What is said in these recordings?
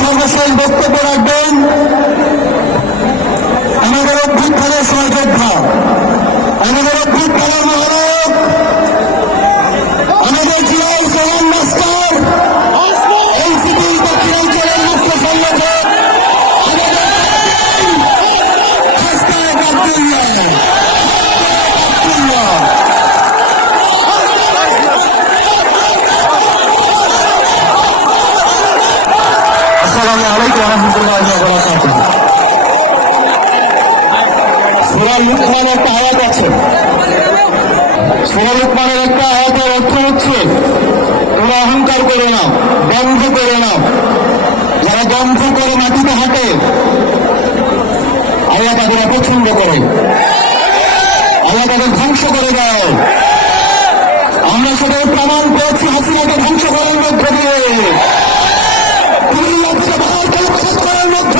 সর্বশেষ বক্তব্য রাখবেন। সুরা লুকমানের একটা আয়াত অহংকার করে না দম্ভ করে না। যারা দম্ভ করে মাটিতে হাঁটে, আল্লাহ তাদের অপছন্দ করে। আল্লাহ তাদের ধ্বংস করে দেয়। আমরা সেটাই প্রমাণ পেয়েছি হাসিনাকে ধ্বংস করার মধ্য দিয়ে। উচ্ছেদ করার মধ্য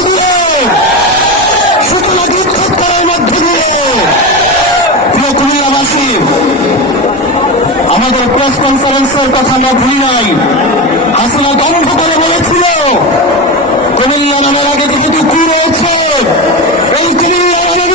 আমাদের প্রেস কনফারেন্সের কথা আমরা ভুলি নাই। হাসিনা দম্ভ করে বলেছিল, কুমিল্লা নামের আগে যেহেতু কু রয়েছে, এই কুমিল্লা নামের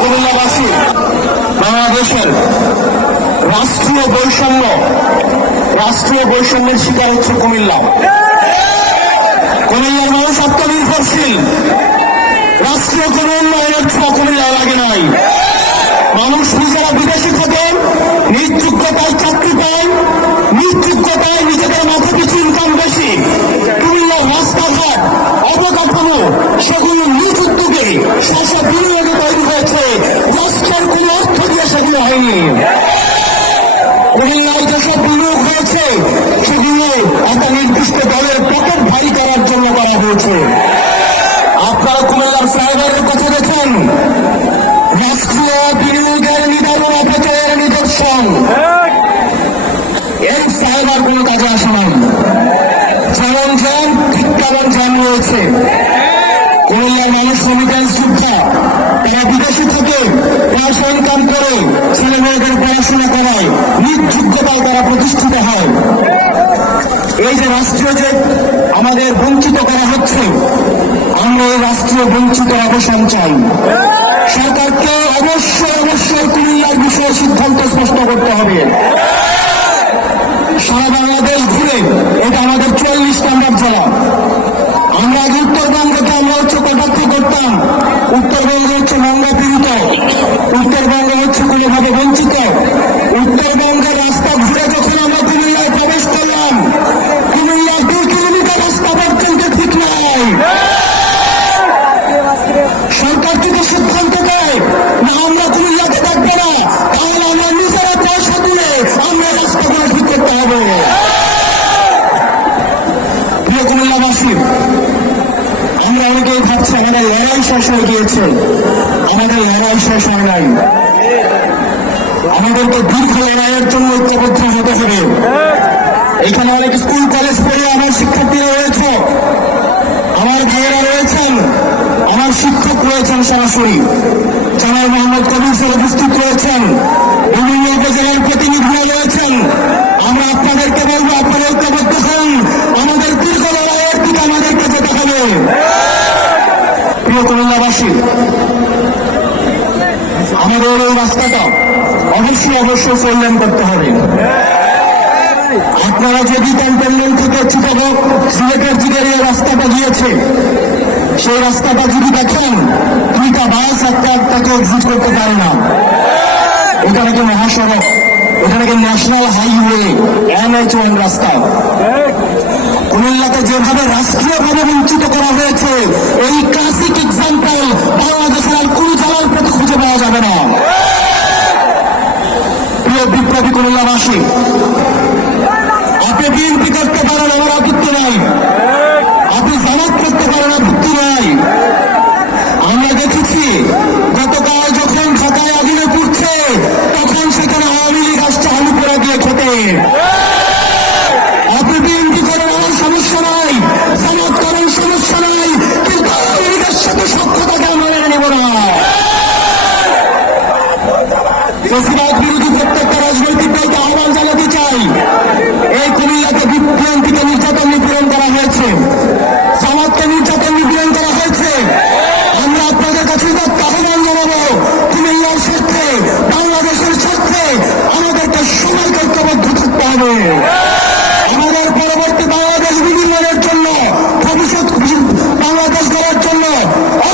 কুমিল্লাবাসী বাংলাদেশের রাষ্ট্রীয় বৈষম্য, রাষ্ট্রীয় বৈষম্যের শিকার হচ্ছে কুমিল্লা। কুমিল্লার মানুষ আত্মনির্ভরশীল। রাষ্ট্রীয় কোন উন্নয়নের ছোঁয়া কুমিল্লা লাগে নাই। মানুষ নিজেরা বিদেশি থাকে নিজ যোগ্যতায় চাকরি পায় হয়। এই যে রাষ্ট্রীয় যে আমাদের বঞ্চিত করা হচ্ছে, আমরা রাষ্ট্রীয় বঞ্চিত অবসান চাই। সরকারকে অবশ্যই অবশ্যই কুমিল্লার বিষয়ে সিদ্ধান্ত স্পষ্ট করতে হবে সারা বাংলাদেশ ঘুরে এটা আমাদের চল্লিশ নম্বর জেলা আমরা আগে উত্তরবঙ্গকে আমরা হচ্ছে কটাক্ষ করতাম উত্তরবঙ্গ হচ্ছে হয়ে গিয়েছে আমাদের লড়াই শেষ হয় নাই। আমাদেরকে দীর্ঘ লড়াইয়ের জন্য ঐক্যবদ্ধ হতে হবে। এখানে অনেক স্কুল, কলেজ পড়ে আমার শিক্ষার্থীরা রয়েছে। আমার ভাইয়েরা রয়েছেন। আমার শিক্ষক রয়েছেন সরাসরি। জামাল মোহাম্মদ কবির স্যার উপস্থিত রয়েছেন। বিভিন্ন উপজেলার প্রতিনিধিরা রয়েছেন আমরা আপনাদেরকে বলব আপনারা ঐক্যবদ্ধ হন আমাদের দীর্ঘ লড়াইয়ের দিকে আমাদেরকে যেতে হবে প্রিয় কুমিল্লাবাসী আমাদের এই রাস্তাটা অবশ্যই অবশ্যই ফোরলেন করতে হবে আপনারা যদি ক্যান্টনমেন্ট থেকে চিটাগো সিলেটের দিকে এই রাস্তাটা গিয়েছে। সেই রাস্তাটা যদি দেখেন, দুইটা বাস একটা একটাকে এক্সিট করতে পারে না। এটা নাকি মহাসড়ক, এটা নাকি ন্যাশনাল হাইওয়ে এনএইচ ওয়ান রাস্তা। কুমিল্লাকে যেভাবে রাষ্ট্রীয়ভাবে বঞ্চিত করা হয়েছে, এই ক্লাসিক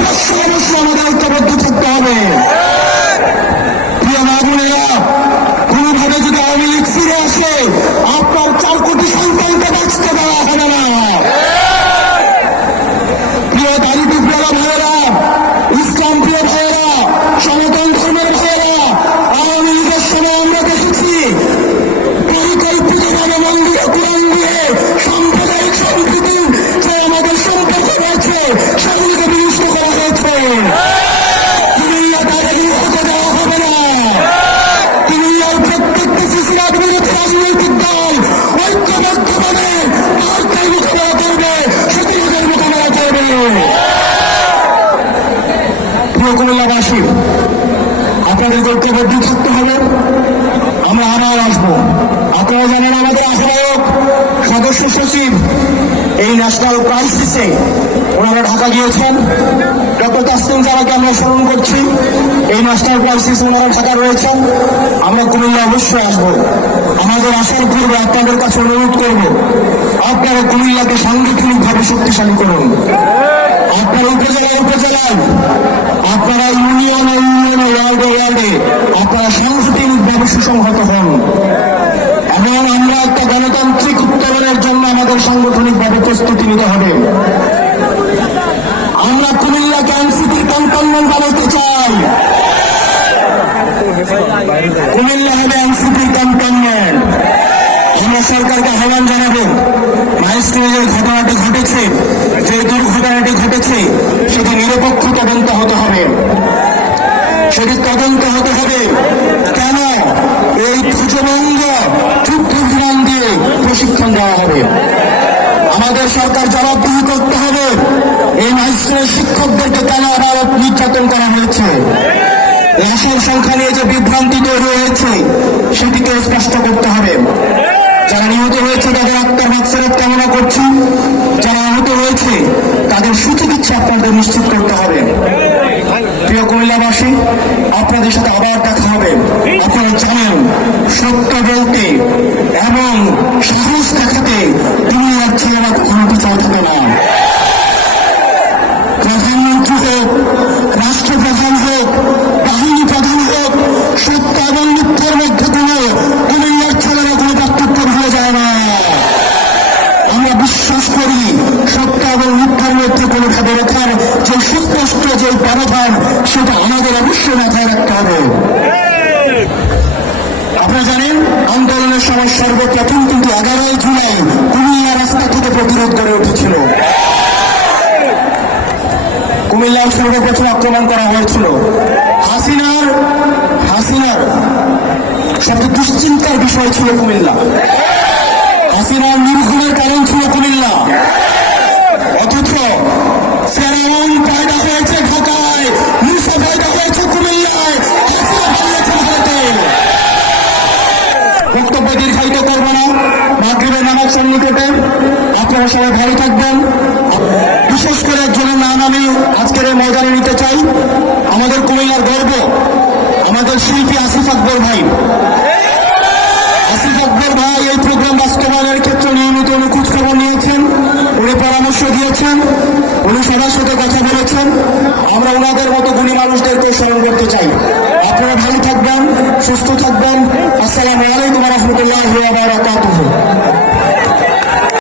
অবশ্যই অবশ্যই ঐক্যবদ্ধ থাকতে হবে আমরা আবার আসব। আপনারা জানেন আমাদের আহ্বায়ক, সদস্য সচিব এই ন্যাশনাল ক্রাইসিসে ওনারা ঢাকা গিয়েছেন। ডক্টর তাসলিম জারাকে আমরা স্মরণ করছি। এই ন্যাশনাল ক্রাইসিস ওনারা ঢাকা রয়েছেন। আমরা কুমিল্লা অবশ্যই আসব। আমাদের আসার পূর্বে আপনাদের কাছে অনুরোধ করব, আপনারা কুমিল্লাকে সাংগঠনিকভাবে শক্তিশালী করুন। আপনারা উপজেলা, উপজেলায় আপনারা ইউনিয়নে ইউনিয়নে ওয়ার্ডে আপনারা সাংগঠনিকভাবে সুসংহত হন। এবং আমরা একটা গণতান্ত্রিক উত্তরণের জন্য আমাদের সাংগঠনিকভাবে প্রস্তুতি নিতে হবে। আমরা কুমিল্লাকে এনসিপির ক্যান্টনমেন্ট বানাতে চাই। কুমিল্লা হবে এনসিপির ক্যান্টনমেন্ট। আমরা সরকারকে আহ্বান জানাব মাইস্ট্রিজের ঘটনাটি ঘটেছে, যে দুর্ঘটনাটি ঘটেছে, সেটি নিরপেক্ষ তদন্ত হতে হবে। সেটি তদন্ত হতে হবে। কেন? এই পুজোবঙ্গ যুদ্ধ বিমান দিয়ে প্রশিক্ষণ দেওয়া হবে। আমাদের সরকার জবাবদিহি করতে হবে। এই মাইস্ট্রের শিক্ষকদেরকে কেন আদালত নির্যাতন করা হয়েছে? লাশের সংখ্যা নিয়ে যে বিভ্রান্তি তৈরি হয়েছে সেটিকে স্পষ্ট করতে হবে। যারা নিহত হয়েছে, তাদের আত্মার মাকসারত কামনা করছি। যারা আহত হয়েছে, তাদের সুচিকিৎসা আপনাদের নিশ্চিত করতে হবে। প্রিয় কৈলাবাসী আপনাদের সাথে আবার দেখা হবে। আপনারা জানেন, সত্য বলতে এবং সাহস দেখাতে কুমিল্লার ছেলেরা কখনো পিছিয়ে থাকে না। প্রতিরোধ কুমিল্লা উঠেছিল প্রথম আক্রমণ করা হয়েছিল। হাসিনার হাসিনার সবচেয়ে দুশ্চিন্তার বিষয় ছিল কুমিল্লা। হাসিনার নির্ঘুমের কারণ ছিল কুমিল্লা। অথচ ফেরাউন পয়দা হয়েছে ঢাকায়। আকবর ভাই।